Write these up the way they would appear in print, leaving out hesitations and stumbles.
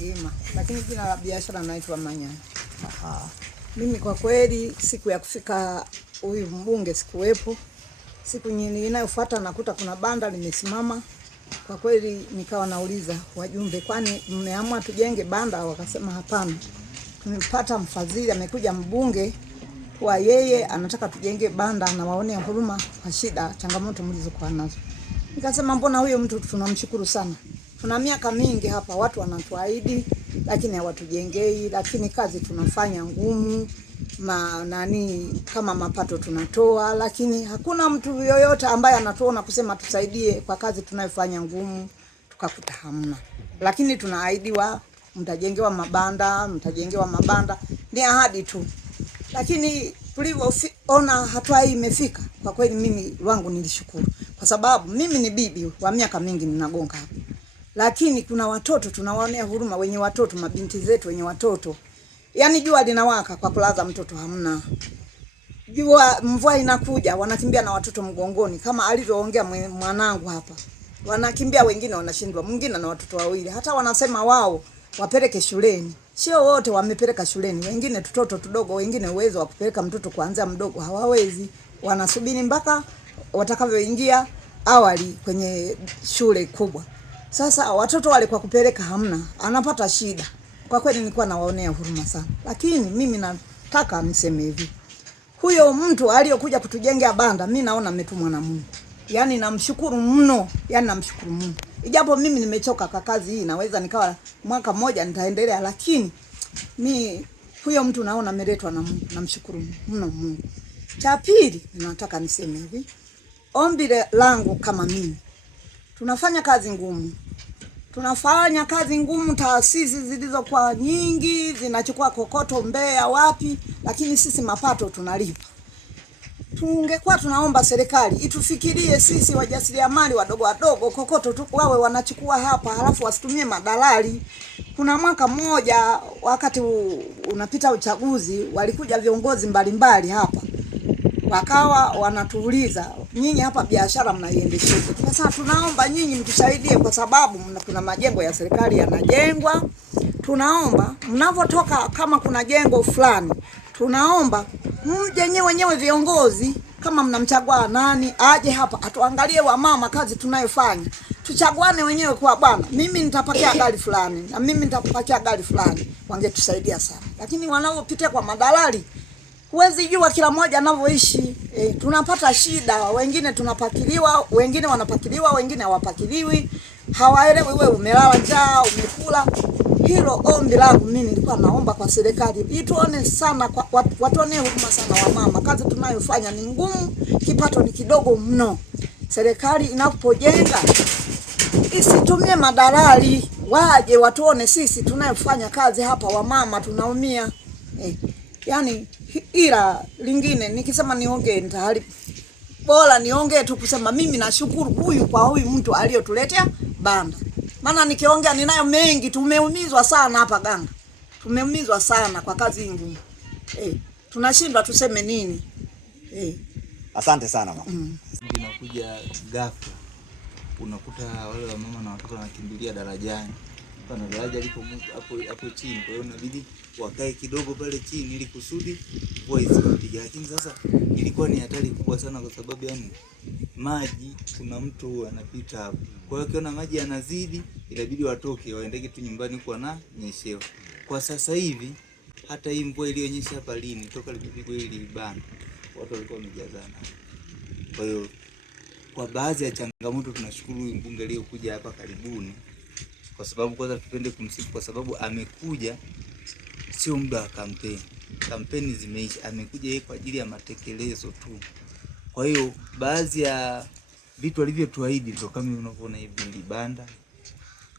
Ima. Lakini jina la biashara naitwa Manya. Mimi kwa kweli siku ya kufika huyu mbunge sikuwepo. Siku nyingine inayofuata nakuta kuna banda limesimama. Kwa kweli nikawa nauliza wajumbe, kwani mmeamua tujenge banda? Wakasema hapana. Tumepata mfadhili, amekuja mbunge kwa yeye anataka tujenge banda na waone huruma kwa shida changamoto mlizokuwa nazo. Nikasema mbona huyo mtu tunamshukuru sana. Tuna miaka mingi hapa watu wanatuahidi lakini hawatujengei, lakini kazi tunafanya ngumu, kama mapato tunatoa, lakini hakuna mtu yoyote ambaye anatuona kusema tusaidie kwa kazi tunayofanya ngumu, tukakuta hamna. Lakini tunaahidiwa mtajengewa mabanda, ni ahadi tu. Lakini tulivyoona hatua hii imefika, kwa kweli mimi wangu nilishukuru. Kwa sababu mimi ni bibi wa miaka mingi ninagonga hapa. Lakini kuna watoto tunawaonea huruma, wenye watoto, mabinti zetu wenye watoto. Yaani jua linawaka kwa kulaza mtoto hamna. Mvua inakuja wanakimbia na watoto mgongoni kama alivyoongea mwanangu hapa. Wanakimbia, wengine wanashindwa, mwingine na watoto wawili. Hata wanasema wao wapeleke shuleni. Sio wote wamepeleka shuleni. Wengine tutoto tudogo, wengine uwezo wa kupeleka mtoto kuanzia mdogo hawawezi. Wanasubiri mpaka watakavyoingia awali kwenye shule kubwa. Sasa watoto wale kwa kupeleka hamna, anapata shida. Kwa kweli nilikuwa nawaonea huruma sana. Lakini mimi nataka niseme hivi. Huyo mtu aliyokuja kutujengea banda, mimi naona ametumwa na Mungu. Yaani namshukuru mno, namshukuru Mungu. Ijapo mimi nimechoka kwa kazi hii, naweza nikawa mwaka mmoja nitaendelea, lakini huyo mtu naona ameletwa na Mungu, namshukuru mno Mungu. Cha pili, nataka niseme hivi. Ombi langu kama mimi, tunafanya kazi ngumu, taasisi zilizokuwa nyingi zinachukua kokoto Mbeya wapi, lakini sisi mapato tunalipa. Tungekuwa tunaomba serikali itufikirie sisi wajasiriamali wadogo kokoto tu wawe wanachukua hapa, halafu wasitumie madalali. Kuna mwaka mmoja wakati unapita uchaguzi, walikuja viongozi mbalimbali hapa. Wakawa wanatuuliza, nyinyi hapa biashara mnaiendeshaje? Sasa tunaomba nyinyi mtusaidie, kwa sababu kuna majengo ya serikali yanajengwa. Tunaomba mnavotoka, kama kuna jengo fulani, tunaomba mje wenyewe viongozi, kama mnamchagua nani aje hapa atuangalie wamama kazi tunayofanya. Tuchaguane wenyewe kwa bwana, mimi nitapakia gari fulani na mimi nitapakia gari fulani, wangetusaidia sana. Lakini wanaopitia kwa madalali, huwezi jua kila mmoja anavyoishi. Tunapata shida, wengine tunapakiliwa, wengine wanapakiliwa, wengine hawapakiliwi. Hawaelewi wewe umelala njaa, umekula. Hilo ombi langu mimi nilikuwa naomba kwa serikali. Ituone sana, watuone huruma sana wamama. Kazi tunayofanya ni ngumu, kipato ni kidogo mno. Serikali inapojenga isitumie madalali, waje watuone sisi tunayofanya kazi hapa wamama tunaumia. Ila lingine nikisema niongee nitaharibu. Bora niongee tu kusema mimi nashukuru huyu mtu aliyotuletea banda. Maana nikiongea ninayo mengi, tumeumizwa sana hapa Ganga. Tumeumizwa sana kwa kazi ngumu. Tunashindwa tuseme nini. Asante sana mama. Inakuja ghafla. Unakuta wale wa mama na watoto wanakimbilia darajani. Pana daraja liko hapo chini, kwa hiyo inabidi wakae kidogo pale chini ili kusudi mvua isiwapige. Lakini sasa ilikuwa ni hatari kubwa sana, kwa sababu maji, kuna mtu anapita hapo. Kwa hiyo kiona maji yanazidi, inabidi watoke waendeke tu nyumbani huko na nyeshewa. Kwa sasa hivi hata hii mvua iliyonyesha hapa lini toka lipigwa hili banda, watu walikuwa wamejazana. Kwa hiyo kwa baadhi ya changamoto tunashukuru huyu mbunge aliyokuja hapa karibuni. Kwa sababu kwanza tupende kumsifu kwa sababu amekuja sio muda wa kampeni. Kampeni zimeisha, amekuja yeye kwa ajili ya matekelezo tu. Kwa hiyo baadhi ya vitu alivyotuahidi ndio kama unavyoona hivi banda.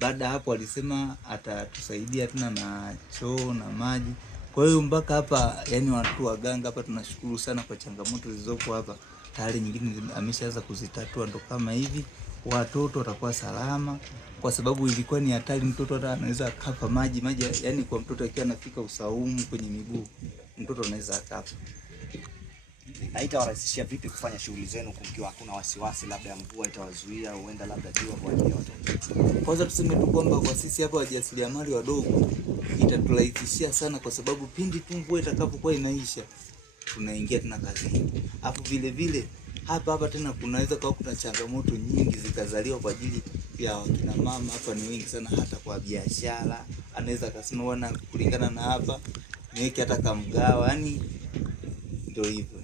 Baada hapo alisema atatusaidia tena na choo na maji. Kwa hiyo mpaka hapa watu wa Ganga hapa tunashukuru sana kwa changamoto zilizopo hapa. Tayari nyingine ameshaanza kuzitatua, ndo kama hivi watoto watakuwa salama, kwa sababu ilikuwa ni hatari. Mtoto hata anaweza kafa maji, kwa mtoto akiwa anafika usaumu kwenye miguu, mtoto anaweza akafa. Haitawarahisishia vipi kufanya shughuli zenu kukiwa hakuna wasiwasi labda mvua itawazuia au huenda labda jua kwa ajili ya watoto? Kwanza tuseme tu kwamba kwa sisi hapa wajasiriamali wadogo itaturahisishia sana, kwa sababu pindi tu mvua itakapokuwa inaisha tunaingia tena kazini. Hapo vile vile hapa tena kunaweza kuwa kuna changamoto nyingi zikazaliwa kwa ajili ya wakina mama. Hapa ni wengi sana, hata kwa biashara anaweza akasema bwana, kulingana na hapa niweke hata kamgawa, yani ndio hivyo.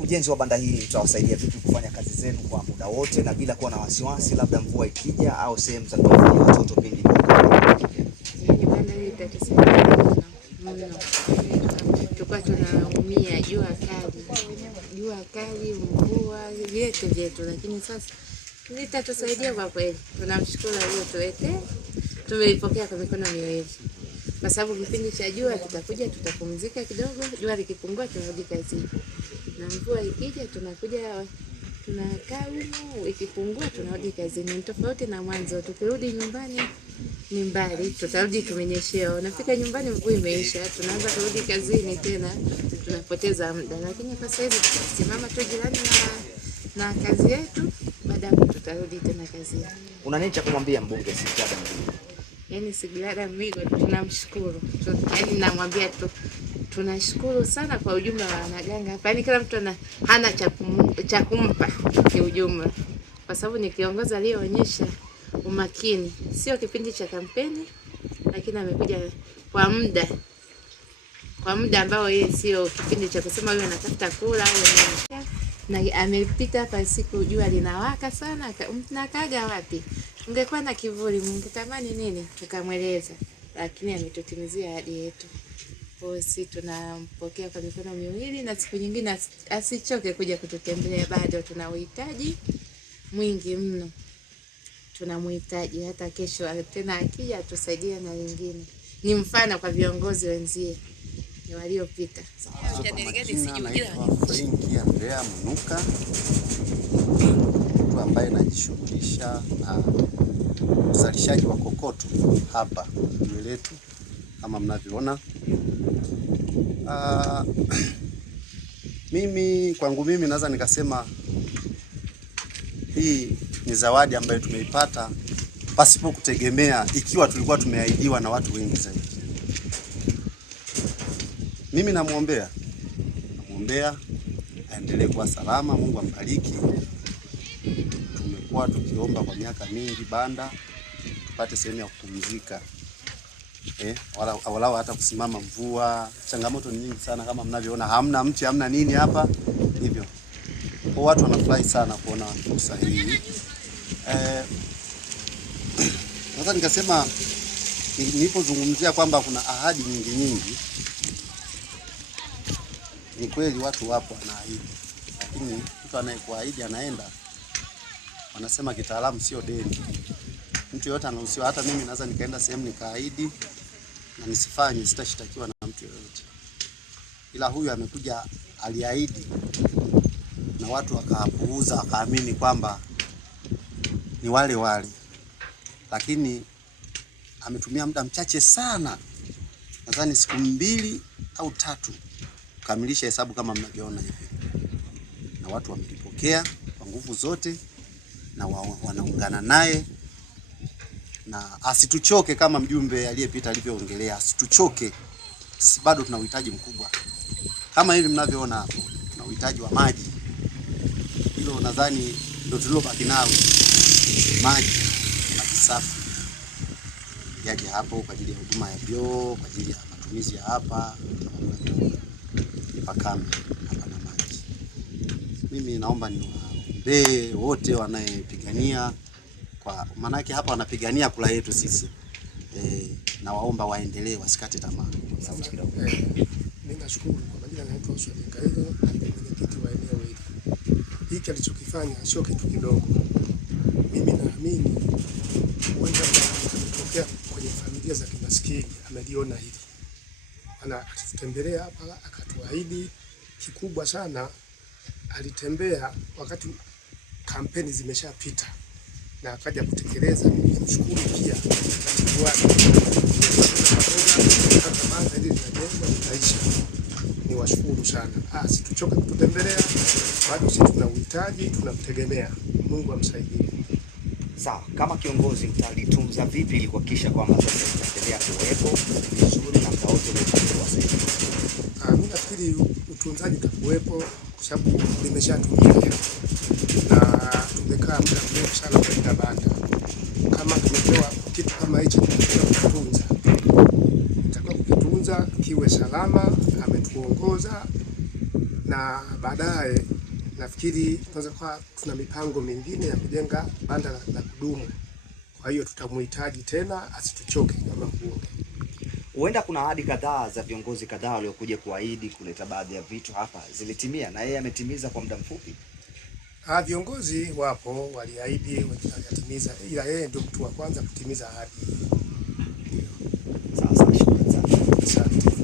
Ujenzi wa banda hili utawasaidia vipi kufanya kazi zenu kwa muda wote na bila kuwa na wasiwasi labda mvua ikija au sehemu za kuwafanyia watoto pindi tulikuwa tunaumia jua kali, mvua vyetu, lakini sasa litatusaidia kwa kweli. Tunamshukuru aliyetuletea, tumeipokea kwa mikono miwili, kwa sababu kipindi cha jua tutakuja, tutapumzika kidogo, jua likipungua tunarudi kazini, na mvua ikija tunakuja tunakaa huko, ikipungua tunarudi kazini. Ni tofauti na mwanzo, tukirudi nyumbani ni mbali, tutarudi tumenyeshewa, unafika nyumbani mvua imeisha, tunaanza kurudi kazini tena, tunapoteza muda. Lakini kwa sasa hivi tutasimama tu jirani na kazi yetu, baadaye tutarudi tena kazini. Una nini cha kumwambia mbunge Sigrada Mligo? Yaani Sigrada Mligo tunamshukuru. Yaani namwambia tu tunashukuru sana kwa ujumla wa Wanaganga hapa. Yaani kila mtu hana cha kumpa kiujumla, kwa sababu ni kiongozi aliyeonyesha umakini, sio kipindi cha kampeni, lakini amekuja kwa muda ambao yeye sio kipindi cha kusema wewe anatafuta kula au na amepita hapa siku jua linawaka sana, na kaga wapi? Ungekuwa na kivuli mngetamani nini tukamweleza, lakini ametutimizia ahadi yetu. Kwa sisi tunampokea kwa mikono miwili, na siku nyingine asichoke kuja kututembelea, bado tuna uhitaji mwingi mno. Tunamhitaji hata kesho tena akija tusaidia na wengine. Ni mfano kwa viongozi wenzie ni waliopita. Franki Andrea Munuka, mtu ambaye anajishughulisha na uzalishaji wa kokoto hapa eneo letu kama mnavyoona. Kwangu mimi naweza nikasema hii ni zawadi ambayo tumeipata pasipo kutegemea, ikiwa tulikuwa tumeahidiwa na watu wengi zaidi. Mimi namuombea aendelee kuwa salama, Mungu ambariki. Tumekuwa tukiomba kwa miaka mingi banda tupate sehemu ya kupumzika, wala hata kusimama mvua. Changamoto ni nyingi sana kama mnavyoona, hamna mti, hamna nini hapa hivyo. Kwa watu wanafurahi sana kuona fursa hii. Sasa nikasema nilipozungumzia kwamba kuna ahadi nyingi, ni kweli watu wapo wanaahidi, lakini mtu anayekuahidi anaenda. Wanasema kitaalamu sio deni. Mtu yote anahusiwa, hata mimi naweza nikaenda sehemu nikaahidi na nisifanye, sitashitakiwa na mtu yoyote. Ila huyu amekuja aliahidi na watu wakapuuza, wakaamini kwamba ni wale, lakini ametumia muda mchache sana, nadhani siku 2 au 3 kukamilisha hesabu kama mnavyoona hivi, na watu wamelipokea kwa nguvu zote na wanaungana naye. Na asituchoke kama mjumbe aliyepita alivyoongelea, asituchoke. Sisi bado tuna uhitaji mkubwa kama hivi mnavyoona hapo, tuna uhitaji wa maji. Hilo nadhani ndio tulilobaki nalo, maji safi yaje hapo kwa ajili ya huduma ya vyoo, kwa ajili ya matumizi ya hapa pakame hapa na maji. Mimi naomba niwaombee wote wanayepigania, kwa maana yake hapa wanapigania kula yetu sisi. Na waomba waendelee, wasikate tamaa. Mimi nashukuru kwa majina, naitwa Oswald Kailo, mwenyekiti wa eneo hili. Hiki alichokifanya sio kitu kidogo. Mimi naamini huenda kutokea kwenye familia za kimaskini ameliona hili. Alitembelea hapa akatuahidi kikubwa sana. Alitembea wakati kampeni zimeshapita na akaja kutekeleza. Nimshukuru pia katibu wake. limejengwa litaisha. Ni washukuru sana. Situchoke kututembelea, bado sisi tuna uhitaji, tunamtegemea. Mungu amsaidie. Sawa, kama kiongozi mtalitunza vipi ili kuhakikisha kwamba sasa itaendelea kuwepo vizuri na muda wote kuwasaidia? Mimi nafikiri utunzaji utakuwepo kwa sababu limeshatumika na tumekaa muda mrefu sana kwa banda. Kama tumepewa kitu kama hicho, kutunza, nitakuwa kukitunza kiwe salama. Ametuongoza na baadaye nafikiri tunaweza kuwa tuna mipango mingine ya kujenga banda la kudumu. Kwa hiyo tutamhitaji tena, asituchoke kama mbunge. Huenda kuna ahadi kadhaa za viongozi kadhaa waliokuja kuahidi kuleta baadhi ya vitu hapa zilitimia, na yeye ametimiza kwa muda mfupi. Viongozi wapo waliahidi, walitimiza, ila yeye ndio mtu wa kwanza kutimiza ahadi. Sasa shukrani sana. Asante.